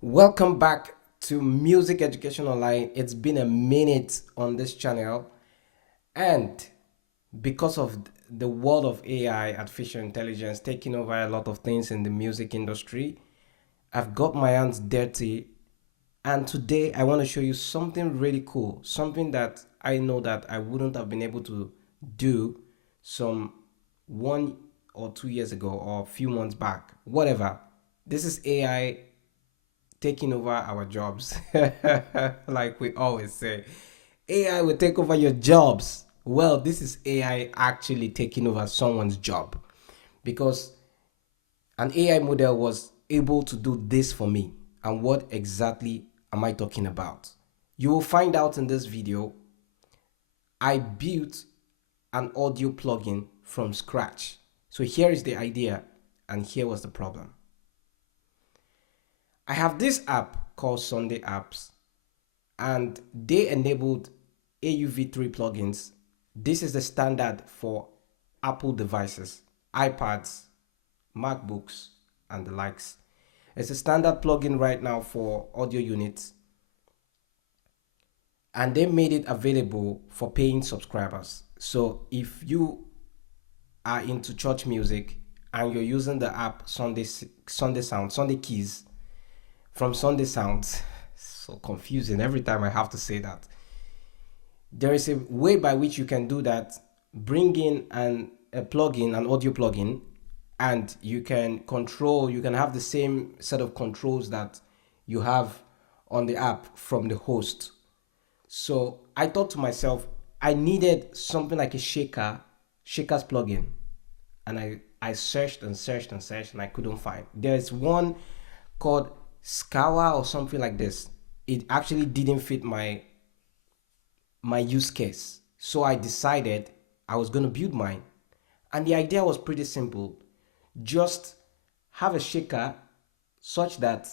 Welcome back to Music Education Online. It's been a minute on this channel, and because of the world of AI, artificial intelligence, taking over a lot of things in the music industry, I've got my hands dirty. And today I want to show you something really cool, something that I know that I wouldn't have been able to do some 1 or 2 years ago or a few months back, whatever. This is AI taking over our jobs. Like we always say, AI will take over your jobs. Well, this is AI actually taking over someone's job because an AI model was able to do this for me. And what exactly am I talking about? You will find out in this video. I built an audio plugin from scratch. So here is the idea, and here was the problem. I have this app called Sunday Apps, and they enabled AUV3 plugins. This is the standard for Apple devices, iPads, MacBooks, and the likes. It's a standard plugin right now for audio units, and they made it available for paying subscribers. So if you are into church music and you're using the app Sunday Sound, Sunday Keys from Sunday Sounds, so confusing every time I have to say that. There is a way by which you can do that. Bring in a plugin, an audio plugin, and you can have the same set of controls that you have on the app from the host. So I thought to myself, I needed something like a shaker's plugin. And I searched and searched and searched, and I couldn't find. There's one called Scawa or something like this. It actually didn't fit my use case. So I decided I was going to build mine. And the idea was pretty simple. Just have a shaker such that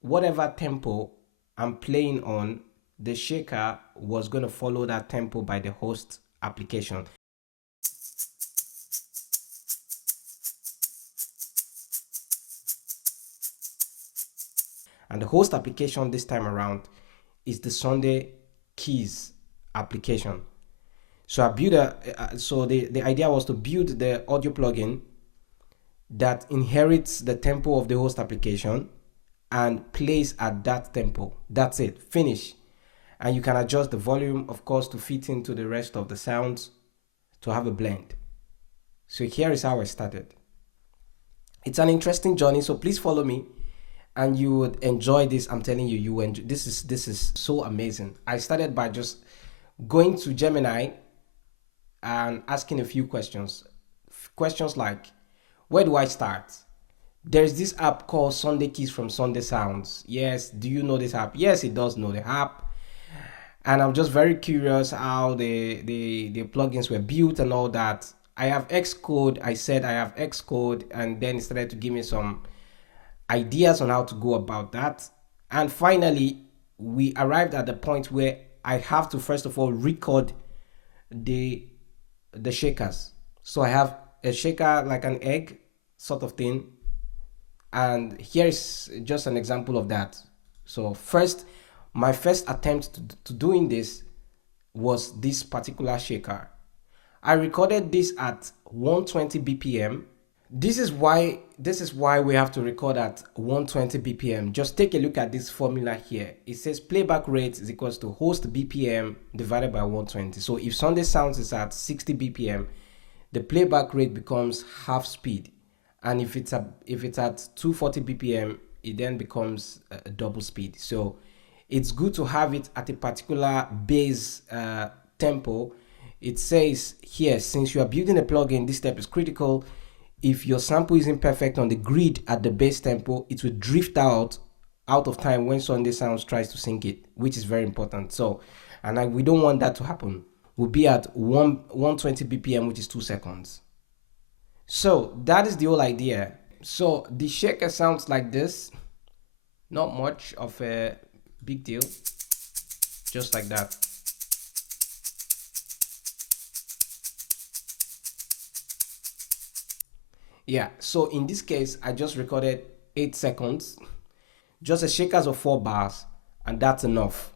whatever tempo I'm playing on, the shaker was going to follow that tempo by the host application. And the host application this time around is the Sunday Keys application. So I built the idea was to build the audio plugin that inherits the tempo of the host application and plays at that tempo. That's it, finish. And you can adjust the volume, of course, to fit into the rest of the sounds to have a blend. So here is how I started. It's an interesting journey, so please follow me and you would enjoy this. I'm telling you, you enjoy this. Is so amazing. I started by just going to Gemini and asking a few questions like, where do I start? There's this app called Sunday Keys from Sunday Sounds. Yes, do you know this app? Yes, it does know the app. And I'm just very curious how the plugins were built and all that. I have Xcode. I said I have Xcode, and then it started to give me some ideas on how to go about that. And finally, we arrived at the point where I have to first of all record the shakers. So I have a shaker like an egg sort of thing, and here's just an example of that. So my first attempt to doing this was this particular shaker. I recorded this at 120 BPM. This is why we have to record at 120 BPM. Just take a look at this formula here. It says playback rate is equals to host BPM divided by 120. So if Sunday Sounds is at 60 BPM, the playback rate becomes half speed. And if it's at 240 BPM, it then becomes a double speed. So it's good to have it at a particular base tempo. It says here, since you are building a plugin, this step is critical. If your sample isn't perfect on the grid at the base tempo, it will drift out of time when Sunday Sounds tries to sync it, which is very important. So, we don't want that to happen. We'll be at 120 BPM, which is 2 seconds. So that is the whole idea. So the shaker sounds like this. Not much of a big deal. Just like that. Yeah, so in this case, I just recorded 8 seconds. just a shakers of 4 bars, and that's enough.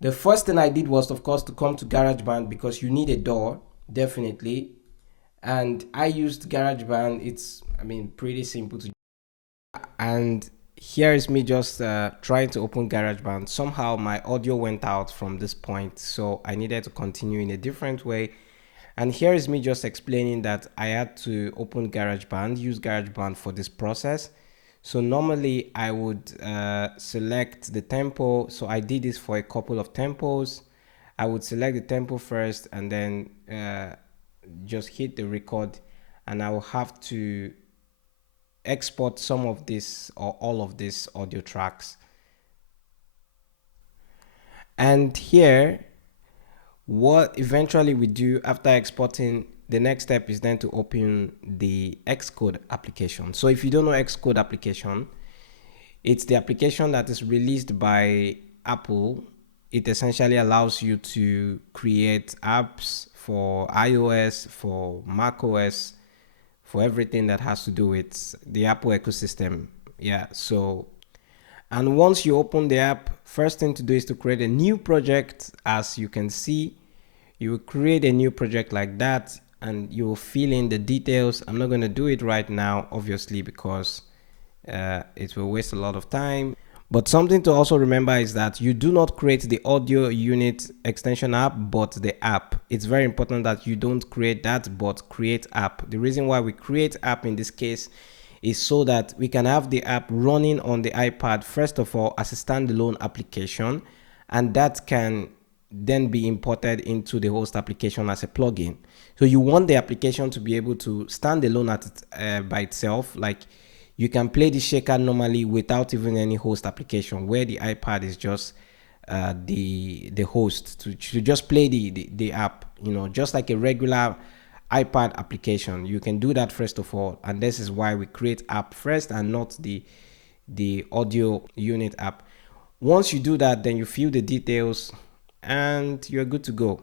The first thing I did was, of course, to come to GarageBand because you need a DAW, definitely. And I used GarageBand. It's, I mean, pretty simple to. And here is me just trying to open GarageBand. Somehow my audio went out from this point, so I needed to continue in a different way. And here is me just explaining that I had to open GarageBand, use GarageBand for this process. So normally I would select the tempo. So I did this for a couple of tempos. I would select the tempo first and then just hit the record, and I will have to export some of this or all of these audio tracks. And here, what eventually we do after exporting, the next step is then to open the Xcode application. So if you don't know Xcode application, it's the application that is released by Apple. It essentially allows you to create apps for iOS, for macOS, for everything that has to do with the Apple ecosystem. Yeah, so, and once you open the app, first thing to do is to create a new project. As you can see, you will create a new project like that, and you will fill in the details. I'm not going to do it right now, obviously, because it will waste a lot of time. But something to also remember is that you do not create the audio unit extension app, but the app. It's very important that you don't create that, but create app. The reason why we create app in this case is so that we can have the app running on the iPad, first of all, as a standalone application, and that can then be imported into the host application as a plugin. So you want the application to be able to stand alone at it, by itself. Like, you can play the shaker normally without even any host application, where the iPad is just the host to just play the app, you know, just like a regular iPad application. You can do that first of all, and this is why we create app first and not the audio unit app. Once you do that, then you fill the details and you're good to go.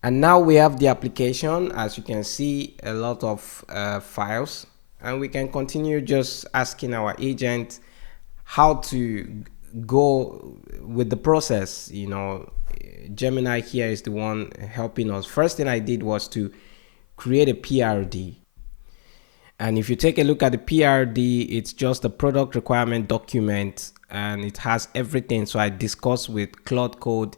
And now we have the application. As you can see, a lot of files, and we can continue just asking our agent how to go with the process. You know, Gemini here is the one helping us. First thing I did was to create a PRD. And if you take a look at the PRD, it's just a product requirement document, and it has everything. So I discussed with Claude Code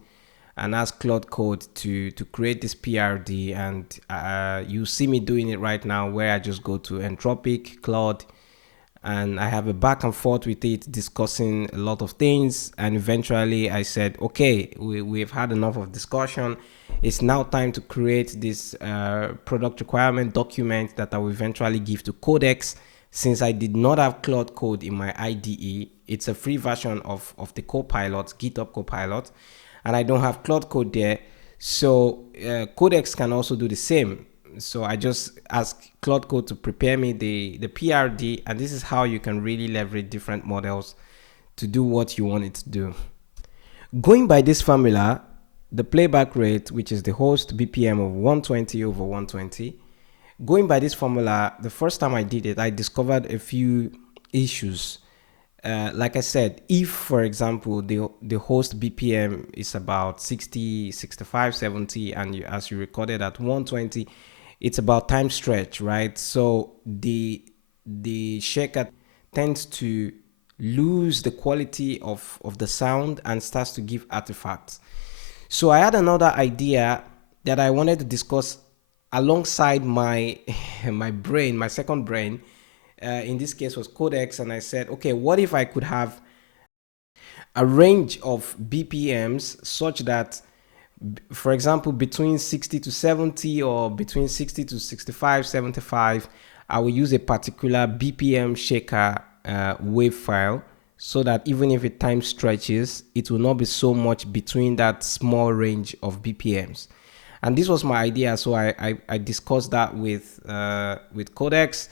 and ask Claude Code to create this PRD, and you see me doing it right now, where I just go to Entropic, Claude, and I have a back and forth with it, discussing a lot of things. And eventually I said, okay, we've had enough of discussion. It's now time to create this product requirement document that I will eventually give to Codex. Since I did not have Claude Code in my IDE, it's a free version of the Copilot, GitHub Copilot, and I don't have Claude Code there. So Codex can also do the same. So I just ask Claude Code to prepare me the PRD, and this is how you can really leverage different models to do what you want it to do. Going by this formula, the playback rate, which is the host BPM of 120 over 120, going by this formula, the first time I did it, I discovered a few issues. Like I said, if, for example, the host BPM is about 60, 65, 70, and as you recorded at 120, it's about time stretch, right? So the shaker tends to lose the quality of the sound and starts to give artifacts. So I had another idea that I wanted to discuss alongside my my second brain. In this case was Codex, and I said, okay, what if I could have a range of BPMs such that, for example, between 60 to 70 or between 60 to 65, 75, I will use a particular BPM shaker wave file, so that even if it time stretches, it will not be so much between that small range of BPMs. And this was my idea, so I discussed that with Codex,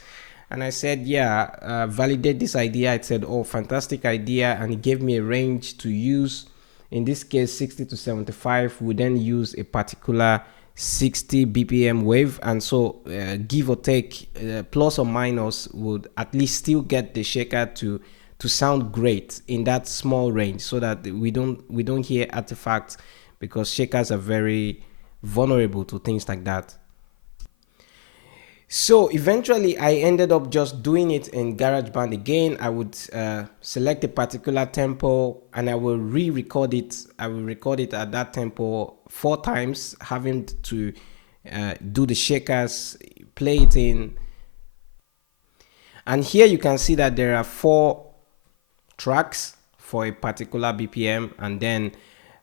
and I said, yeah, validate this idea. It said, oh, fantastic idea, and it gave me a range to use. In this case, 60 to 75. We then use a particular 60 bpm wave, and so give or take plus or minus would at least still get the shaker to sound great in that small range, so that we don't hear artifacts, because shakers are very vulnerable to things like that. So eventually I ended up just doing it in GarageBand again. I would select a particular tempo and I will re-record it. I will record it at that tempo 4 times, having to do the shakers, play it in. And here you can see that there are 4 tracks for a particular BPM, and then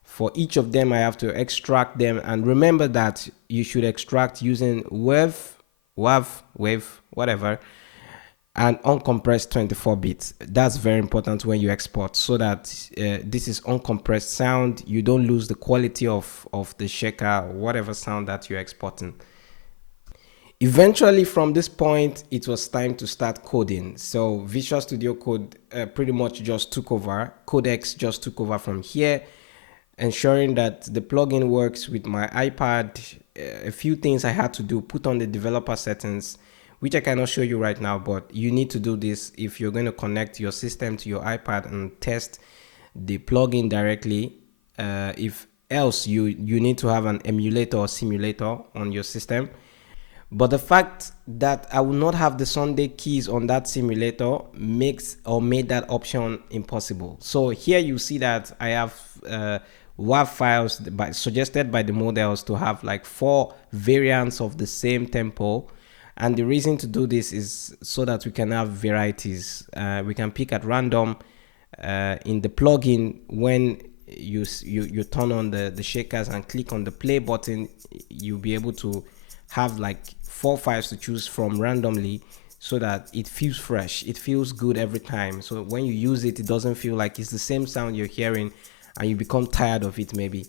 for each of them I have to extract them. And remember that you should extract using wave, whatever, and uncompressed 24 bits. That's very important when you export, so that this is uncompressed sound. You don't lose the quality of the shaker, whatever sound that you're exporting. Eventually, from this point, it was time to start coding. So Visual Studio Code pretty much just took over. Codex just took over from here, ensuring that the plugin works with my iPad. A few things I had to do: put on the developer settings, which I cannot show you right now, but you need to do this if you're going to connect your system to your iPad and test the plugin directly. If else, you need to have an emulator or simulator on your system. But the fact that I will not have the Sunday keys on that simulator made that option impossible. So here you see that I have WAV files suggested by the models to have like 4 variants of the same tempo. And the reason to do this is so that we can have varieties. We can pick at random in the plugin. When you turn on the shakers and click on the play button, you'll be able to have like 4 files to choose from randomly, so that it feels fresh, it feels good every time. So when you use it, it doesn't feel like it's the same sound you're hearing and you become tired of it, maybe,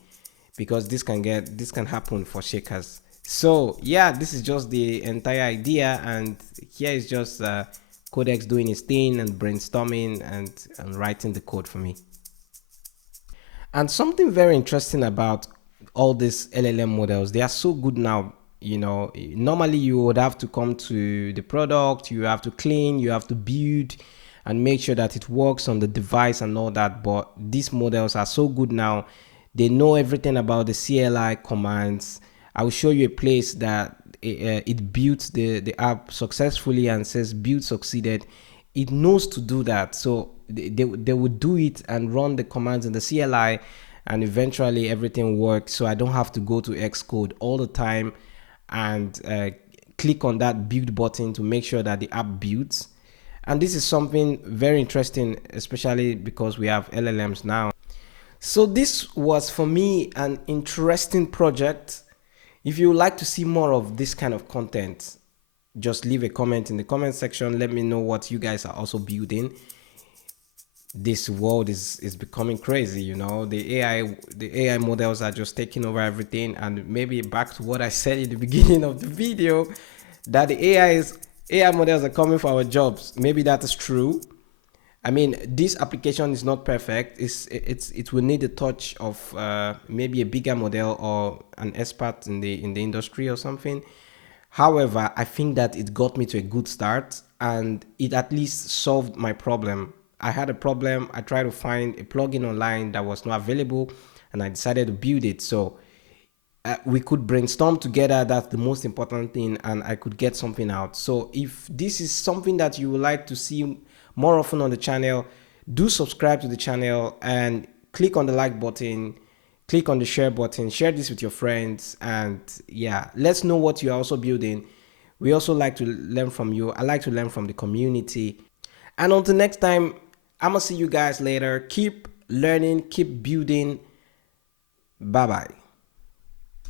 because this can happen for shakers. So yeah, this is just the entire idea, and here is just Codex doing his thing and brainstorming and writing the code for me. And something very interesting about all these LLM models, they are so good now. Normally you would have to come to the product, you have to clean, you have to build and make sure that it works on the device and all that. But these models are so good now. They know everything about the CLI commands. I will show you a place that it built the app successfully and says build succeeded. It knows to do that. So they would do it and run the commands in the CLI, and eventually everything works. So I don't have to go to Xcode all the time and click on that build button to make sure that the app builds. And this is something very interesting, especially because we have LLMs now. So this was for me an interesting project. If you would like to see more of this kind of content, just leave a comment in the comment section. Let me know what you guys are also building. This world is becoming crazy. The AI models are just taking over everything. And maybe back to what I said in the beginning of the video, that the AI models are coming for our jobs. Maybe that is true. I mean, this application is not perfect. It will need a touch of maybe a bigger model or an expert in the industry or something. However, I think that it got me to a good start, and it at least solved my problem. I had a problem. I tried to find a plugin online that was not available, and I decided to build it. So we could brainstorm together. That's the most important thing, and I could get something out. So if this is something that you would like to see more often on the channel, do subscribe to the channel and click on the like button, click on the share button, share this with your friends, and yeah, let's know what you're also building. We also like to learn from you. I like to learn from the community. And until next time, I'm gonna see you guys later. Keep learning, keep building. Bye bye.